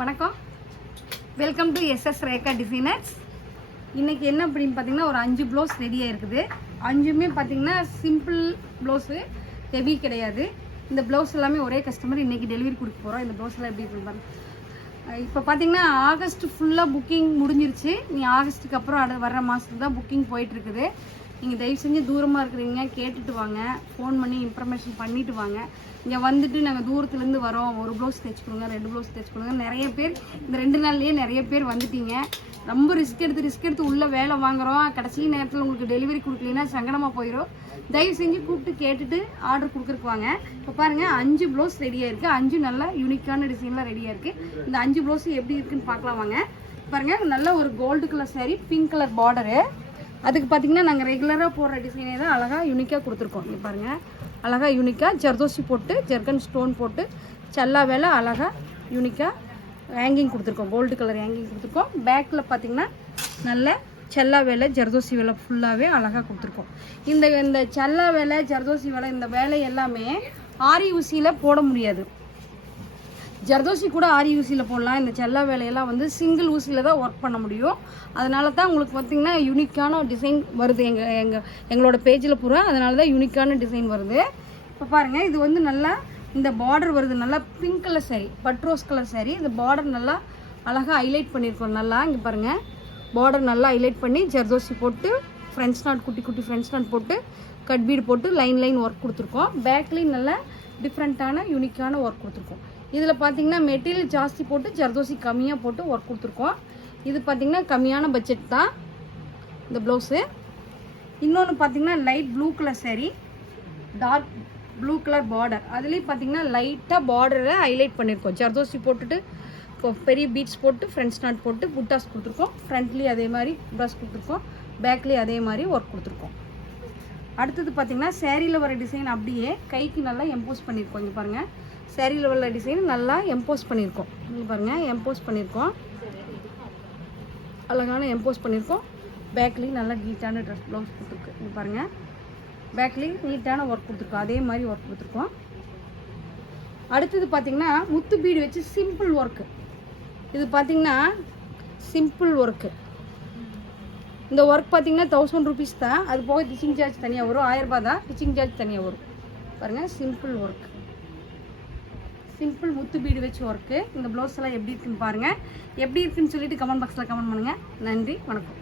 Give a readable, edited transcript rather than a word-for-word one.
வணக்கம், welcome to SS Rekha designers. இன்றைக்கி என்ன அப்படின்னு பார்த்தீங்கன்னா ஒரு 5 ப்ளவுஸ் ரெடியாக இருக்குது. 5மே பார்த்தீங்கன்னா சிம்பிள் ப்ளவுஸு, ஹெவி கிடையாது. இந்த ப்ளவுஸ் எல்லாமே ஒரே கஸ்டமர் இன்றைக்கி டெலிவரி கொடுக்க போகிறோம். இந்த ப்ளவுஸ் எல்லாம் எப்படி இருக்குன்னு இப்போ பார்த்தீங்கன்னா ஆகஸ்ட் ஃபுல்லாக புக்கிங் முடிஞ்சிருச்சு. நீ ஆகஸ்ட்டுக்கு அப்புறம் வர்ற மாதத்துக்கு தான் புக்கிங் போயிட்டுருக்குது. நீங்கள் தயவு செஞ்சு தூரமாக இருக்கிறீங்க, கேட்டுட்டு வாங்க, ஃபோன் பண்ணி இன்ஃபர்மேஷன் பண்ணிவிட்டு வாங்க. இங்கே வந்துட்டு நாங்கள் தூரத்துலேருந்து வரோம், ஒரு ப்ளவுஸ் தைச்சி கொடுங்க, 2 ப்ளவுஸ் தைச்சி கொடுங்க. நிறைய பேர் இந்த 2 நாள்லேயே நிறைய பேர் வந்துட்டீங்க. ரொம்ப ரிஸ்க் எடுத்து உள்ளே வேலை வாங்குகிறோம். கடைசி நேரத்தில் உங்களுக்கு டெலிவரி கொடுக்கலன்னா சங்கடமாக போயிடும். தயவு செஞ்சு கூப்பிட்டு கேட்டுட்டு ஆர்டர் கொடுக்குறக்கு வாங்க. இப்போ பாருங்கள் 5 ப்ளவுஸ் ரெடியாக இருக்குது. 5 நல்லா யூனிக்கான டிசைன்லாம் ரெடியாக இருக்குது. இந்த 5 ப்ளவுஸ் எப்படி இருக்குதுன்னு பார்க்கலாம் வாங்க. பாருங்கள், நல்ல ஒரு gold colour sari, pink colour border. அதுக்கு பார்த்திங்கன்னா நாங்கள் ரெகுலராக போடுற டிசைனே தான் அழகாக யூனிக்காக கொடுத்துருக்கோம். இங்கே பாருங்கள், அழகாக யூனிக்காக ஜர்தோசி போட்டு ஜர்கன் ஸ்டோன் போட்டு சல்லா வேலை அழகாக யூனிக்காக ஹேங்கிங் கொடுத்துருக்கோம். கோல்டு கலர் ஹேங்கிங் கொடுத்துருக்கோம். பேக்கில் பார்த்திங்கன்னா நல்ல சல்லா வேலை ஜர்தோசி வேலை ஃபுல்லாகவே அழகாக கொடுத்துருக்கோம். இந்த சல்லா வேலை ஜர்தோசி வேலை இந்த வேலை எல்லாமே ஆரி ஊசியில் போட முடியாது. ஜர்தோசி கூட ஆரி ஊசியில் போடலாம். இந்த செல்லா வேலையெல்லாம் வந்து சிங்கிள் ஊசியில் தான் ஒர்க் பண்ண முடியும். அதனால தான் உங்களுக்கு பார்த்திங்கன்னா யூனிக்கான டிசைன் வருது எங்களோட பேஜில் பூரா. அதனால தான் யூனிக்கான டிசைன் வருது. இப்போ பாருங்கள், இது வந்து நல்லா இந்த பார்டர் வருது. நல்லா பிங்க் கலர் சாரீ, பட்ரோஸ் கலர் சாரீ. இந்த பார்டர் நல்லா அழகாக ஹைலைட் பண்ணியிருக்கோம். நல்லா இங்கே பாருங்கள், பார்டர் நல்லா ஹைலைட் பண்ணி ஜர்தோசி போட்டு ஃப்ரெண்ட்ஸ் நாட் குட்டி குட்டி ஃப்ரெண்ட்ஸ் நாட் போட்டு கட் பீடு போட்டு லைன் ஒர்க் கொடுத்துருக்கோம். பேக்லேயும் நல்லா டிஃப்ரெண்ட்டான யூனிக்கான ஒர்க் கொடுத்துருக்கோம். இதில் பார்த்திங்கன்னா மெட்டீரியல் ஜாஸ்தி போட்டு ஜர்தோசி கம்மியாக போட்டு ஒர்க் கொடுத்துருக்கோம். இது பார்த்திங்கன்னா கம்மியான பட்ஜெட் தான் இந்த ப்ளவுஸு. இன்னொன்று பார்த்திங்கன்னா light blue colour sari, dark blue colour border. அதுலேயும் பார்த்திங்கன்னா லைட்டாக பார்டரை ஹைலைட் பண்ணியிருக்கோம். ஜர்தோசி போட்டுட்டு பெரிய பீட்ஸ் போட்டு ஃப்ரண்ட்ஸ் நாட் போட்டு புட்டாஸ் கொடுத்துருக்கோம். ஃப்ரண்ட்லேயும் அதே மாதிரி ப்ரஷ் கொடுத்துருக்கோம். பேக்லேயும் அதே மாதிரி ஒர்க் கொடுத்துருக்கோம். அடுத்தது பார்த்திங்கன்னா சேரீயில் வர டிசைன் அப்படியே கைக்கு நல்லா எம்போஸ் பண்ணியிருக்கோம். இங்கே பாருங்கள், சேரீயில் உள்ள டிசைன் நல்லா எம்போஸ் பண்ணியிருக்கோம். இங்கே பாருங்கள், எம்போஸ் பண்ணியிருக்கோம், அழகான எம்போஸ் பண்ணியிருக்கோம். பேக்லேயும் நல்லா நீட்டான ட்ரெஸ் ப்ளவுஸ் கொடுத்துருக்கு. இங்கே பாருங்கள், பேக்லேயும் நீட்டான ஒர்க் கொடுத்துருக்கோம். அதே மாதிரி ஒர்க் கொடுத்துருக்கோம். அடுத்தது பார்த்திங்கன்னா முத்து பீடு வச்சு சிம்பிள் ஒர்க்கு. இது பார்த்திங்கன்னா சிம்பிள் ஒர்க்கு. இந்த ஒர்க் பார்த்திங்கன்னா 1000 ருபீஸ் தான். அது போக ஸ்டிச்சிங் சார்ஜ் தனியாக வரும். 1000 ரூபா தான் ஸ்டிச்சிங் சார்ஜ் தனியாக வரும். பாருங்கள், சிம்பிள் ஒர்க், சிம்பிள் முத்து பீடு வச்சு ஒர்க்கு. இந்த ப்ளவுஸ் எல்லாம் எப்படி இருக்குன்னு பாருங்கள். எப்படி இருக்குன்னு சொல்லிட்டு கமெண்ட் பாக்ஸில் கமெண்ட் பண்ணுங்கள். நன்றி, வணக்கம்.